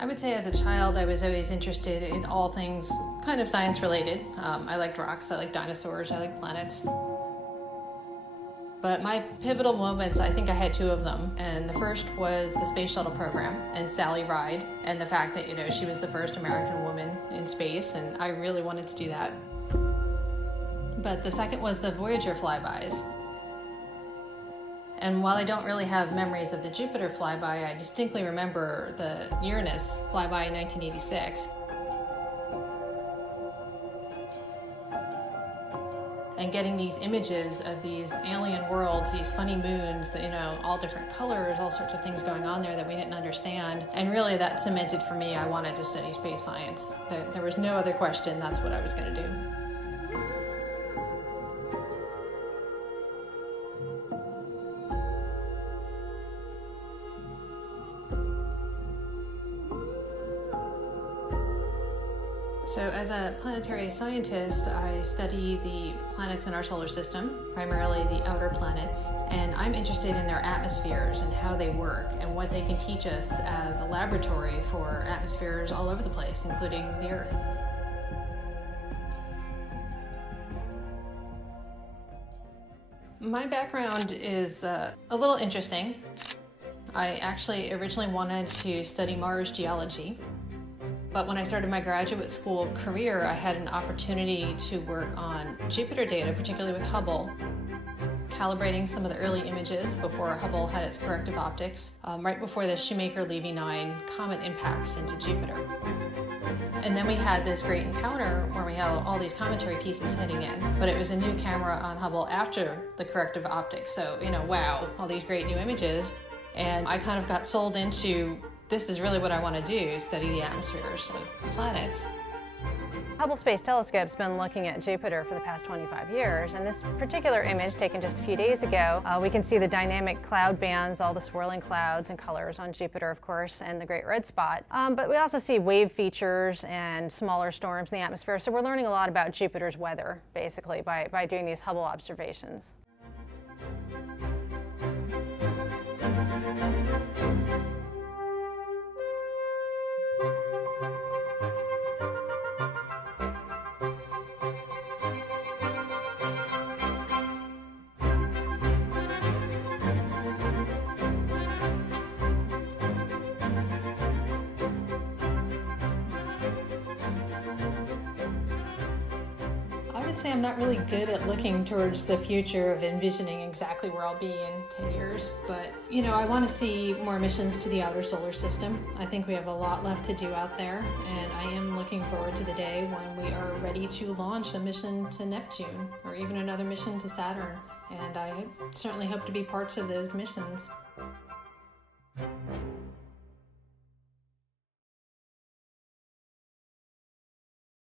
I would say as a child I was always interested in all things kind of science related. I liked rocks, I liked dinosaurs, I liked planets. But my pivotal moments, I think I had two of them. And the first was the space shuttle program and Sally Ride and the fact that, she was the first American woman in space, and I really wanted to do that. But the second was the Voyager flybys. And while I don't really have memories of the Jupiter flyby, I distinctly remember the Uranus flyby in 1986. And getting these images of these alien worlds, these funny moons, all different colors, all sorts of things going on there that we didn't understand. And really that cemented for me, I wanted to study space science. There was no other question, that's what I was going to do. So as a planetary scientist, I study the planets in our solar system, primarily the outer planets, and I'm interested in their atmospheres and how they work and what they can teach us as a laboratory for atmospheres all over the place, including the Earth. My background is a little interesting. I actually originally wanted to study Mars geology. But when I started my graduate school career, I had an opportunity to work on Jupiter data, particularly with Hubble, calibrating some of the early images before Hubble had its corrective optics, right before the Shoemaker-Levy 9 comet impacts into Jupiter. And then we had this great encounter where we had all these commentary pieces hitting in, but it was a new camera on Hubble after the corrective optics. So, wow, all these great new images. And I kind of got sold into, this is really what I want to do, study the atmospheres of planets. Hubble Space Telescope's been looking at Jupiter for the past 25 years, and this particular image taken just a few days ago, we can see the dynamic cloud bands, all the swirling clouds and colors on Jupiter, of course, and the Great Red Spot. But we also see wave features and smaller storms in the atmosphere, so we're learning a lot about Jupiter's weather, basically, by doing these Hubble observations. I would say I'm not really good at looking towards the future of envisioning exactly where I'll be in 10 years, but I want to see more missions to the outer solar system. I think we have a lot left to do out there, and I am looking forward to the day when we are ready to launch a mission to Neptune or even another mission to Saturn, and I certainly hope to be parts of those missions.